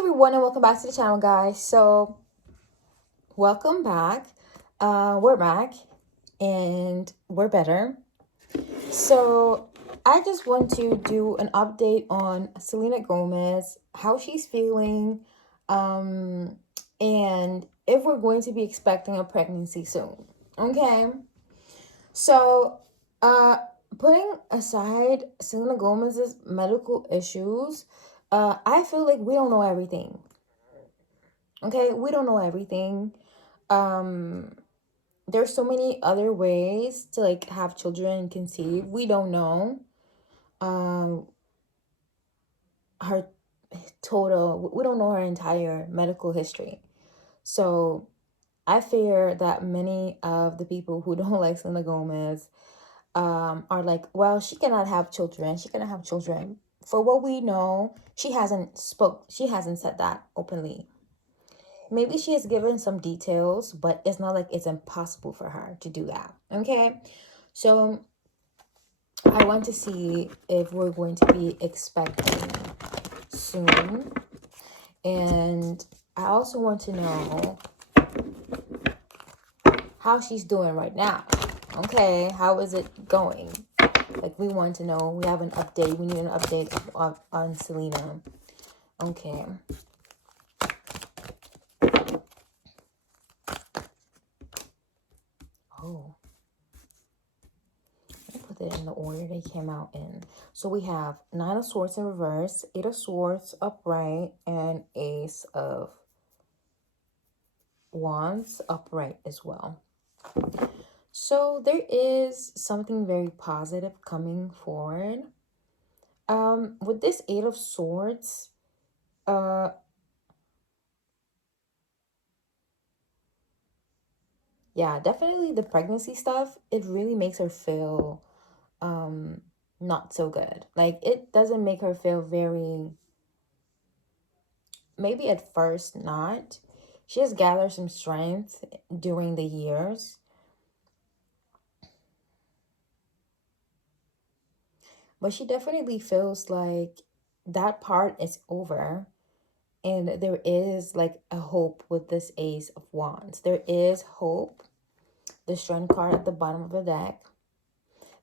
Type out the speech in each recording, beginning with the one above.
everyone, and welcome back to the channel, guys. So welcome back. We're back and we're better. So I just want to do an update on Selena Gomez, how she's feeling, and if we're going to be expecting a pregnancy soon. Okay. So putting aside Selena Gomez's medical issues, I feel like we don't know everything. Okay, we don't know everything. Um, there's so many other ways to like have children and conceive. We don't know. Um, her total. We don't know her entire medical history. So I fear that many of the people who don't like Selena Gomez, are like, well, she cannot have children. She cannot have children. For what we know, she hasn't spoke. She hasn't said that openly. Maybe she has given some details, but it's not like it's impossible for her to do that. Okay. So I want to see if we're going to be expecting soon. And I also want to know how she's doing right now. Okay. How is it going? Like, we want to know. We have an update. We need an update on Selena. Okay. Oh. Put it in the order they came out in. So we have Nine of Swords in reverse, Eight of Swords upright, and Ace of Wands upright as well. So there is something very positive coming forward. With this Eight of Swords, yeah, definitely the pregnancy stuff, it really makes her feel not so good. Like, it doesn't make her feel very, maybe at first not. She has gathered some strength during the years. But she definitely feels like that part is over. And there is like a hope with this Ace of Wands. There is hope. The Strength card at the bottom of the deck.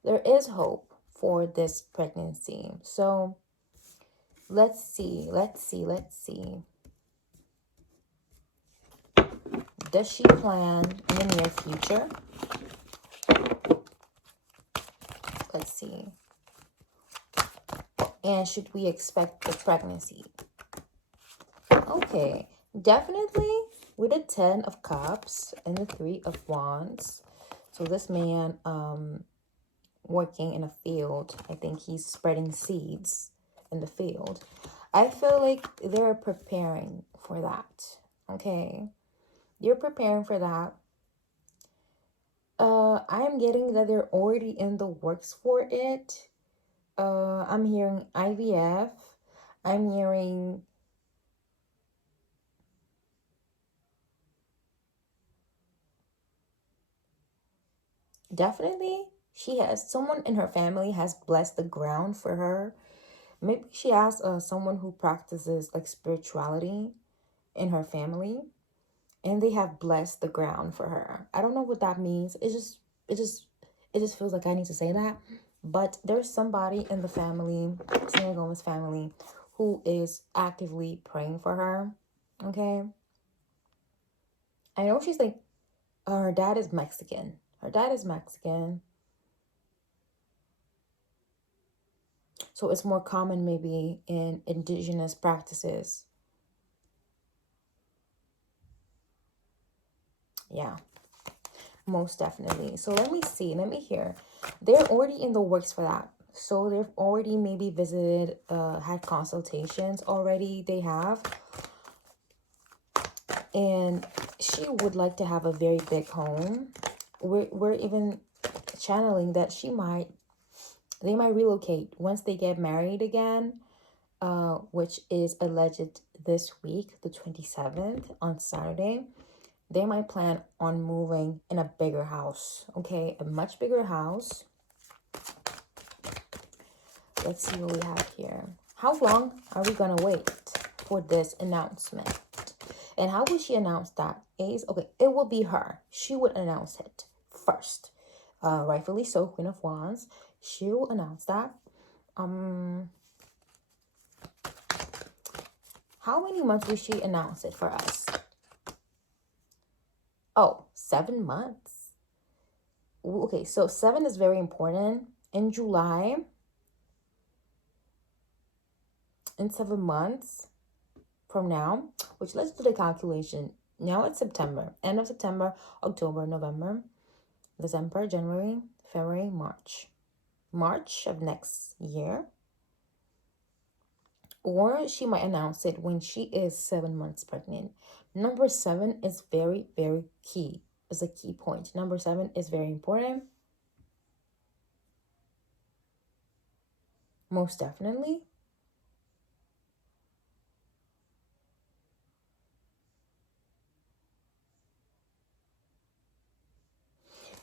There is hope for this pregnancy. So let's see. Does she plan in the near future? Let's see. And should we expect the pregnancy? Okay, definitely with the 10 of Cups and the 3 of Wands. So this man working in a field, I think he's spreading seeds in the field. I feel like they're preparing for that. Okay, you're preparing for that. I'm getting that they're already in the works for it. I'm hearing IVF. I'm hearing definitely she has someone in her family has blessed the ground for her. Maybe she has someone who practices like spirituality in her family, and they have blessed the ground for her. I don't know what that means. It just feels like I need to say that. But there's somebody in the family, Selena Gomez family, who is actively praying for her. Okay. I know she's like, her dad is Mexican. Her dad is Mexican. So it's more common maybe in indigenous practices. Yeah, most definitely. So let me see. Let me hear. They're already in the works for that. So they've already maybe visited, had consultations already. They have. And she would like to have a very big home. We're even channeling that they might relocate once they get married again, which is alleged this week, the 27th, on Saturday. They might plan on moving in a bigger house. Okay, a much bigger house. Let's see what we have here. How long are we gonna wait? for this announcement. And how would she announce that? Ace, okay, it will be her. She would announce it first. Rightfully so, Queen of Wands. She will announce that. How many months will she announce it for us? Oh, 7 months. Okay, so 7 is very important. In July, in 7 months from now, which let's do the calculation. Now it's September. End of September, October, November, December, January, February, March. March of next year. Or she might announce it when she is 7 months pregnant. Number 7 is very, very key. Is a key point. Number 7 is very important. Most definitely.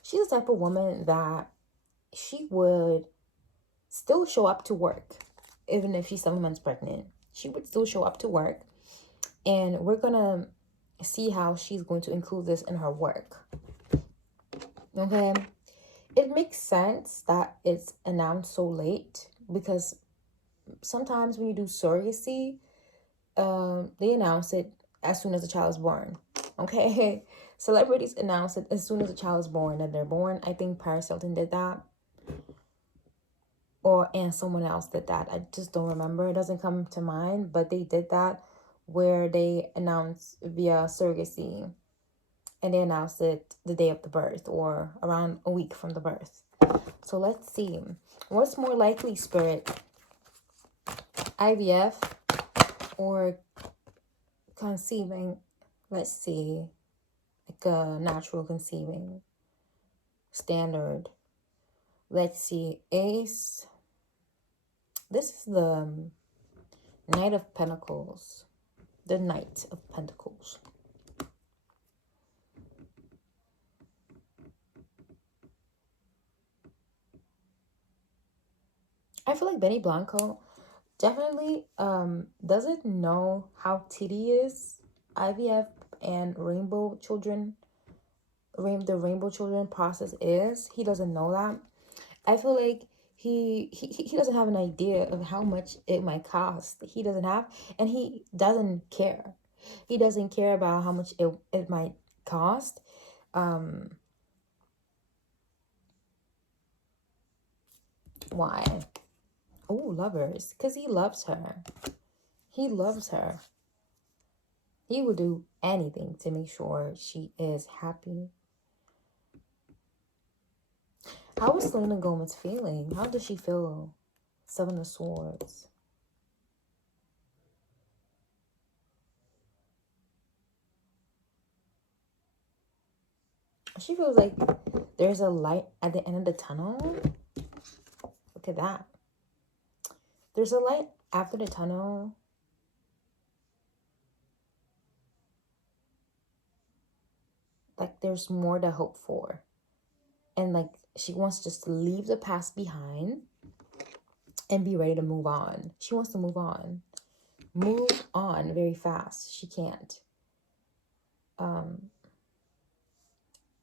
She's the type of woman that she would still show up to work. Even if she's 7 months pregnant, she would still show up to work. And we're going to see how she's going to include this in her work. Okay? It makes sense that it's announced so late because sometimes when you do surrogacy, they announce it as soon as the child is born. Okay? Celebrities announce it as soon as the child is born that they're born. I think Paris Hilton did that. And someone else did that. I just don't remember. It doesn't come to mind. But they did that where they announced via surrogacy. And they announced it the day of the birth or around a week from the birth. So let's see. What's more likely, Spirit? IVF or conceiving? Let's see. Like a natural conceiving. Standard. Let's see. Ace. This is the Knight of Pentacles. The Knight of Pentacles. I feel like Benny Blanco definitely doesn't know how tedious IVF and rainbow children, the rainbow children process is. He doesn't know that. I feel like he doesn't have an idea of how much it might cost. He doesn't have, and he doesn't care. He doesn't care about how much it might cost. Why? Oh, lovers. Because he loves her. He loves her. He would do anything to make sure she is happy. How is Selena Gomez feeling? How does she feel? Seven of Swords. She feels like there's a light at the end of the tunnel. Look at that. There's a light after the tunnel. Like there's more to hope for. And like she wants just to leave the past behind and be ready to move on. She wants to move on. Move on very fast. She can't.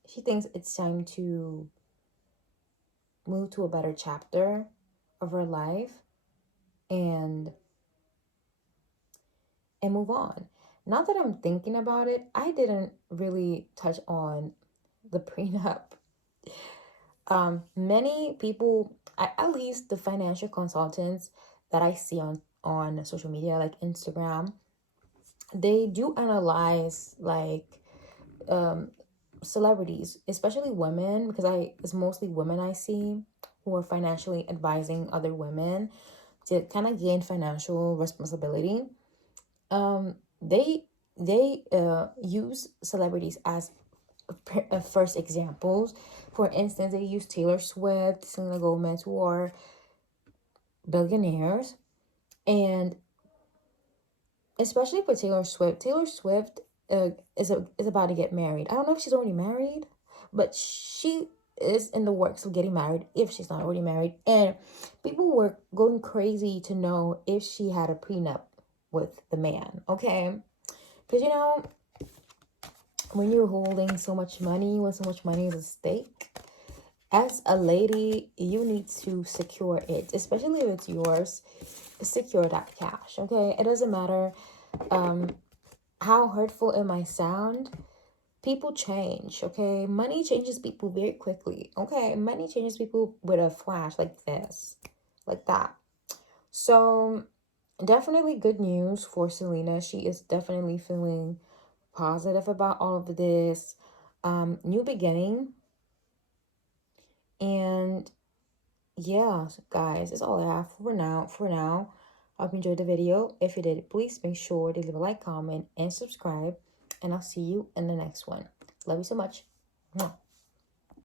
She thinks it's time to move to a better chapter of her life and move on. Now that I'm thinking about it, I didn't really touch on the prenup. Many people, at least the financial consultants that I see on social media, like Instagram, they do analyze like celebrities, especially women, because it's mostly women I see who are financially advising other women to kind of gain financial responsibility. They use celebrities as first examples. For instance, they use Taylor Swift, Selena Gomez, who are billionaires, and especially for Taylor Swift. Taylor Swift is about to get married. I don't know if she's already married, but she is in the works of getting married if she's not already married. And people were going crazy to know if she had a prenup with the man, okay? Because, you know, when you're holding so much money, when so much money is at stake, as a lady, you need to secure it, especially if it's yours. Secure that cash, okay? It doesn't matter how hurtful it might sound. People change, okay? Money changes people very quickly, okay? Money changes people with a flash like this, like that. So, definitely good news for Selena. She is definitely feeling positive about all of this. New beginning. And yeah, guys, that's all I have for now. I hope you enjoyed the video. If you did, please make sure to leave a like, comment, and subscribe. And I'll see you in the next one. Love you so much. Mwah.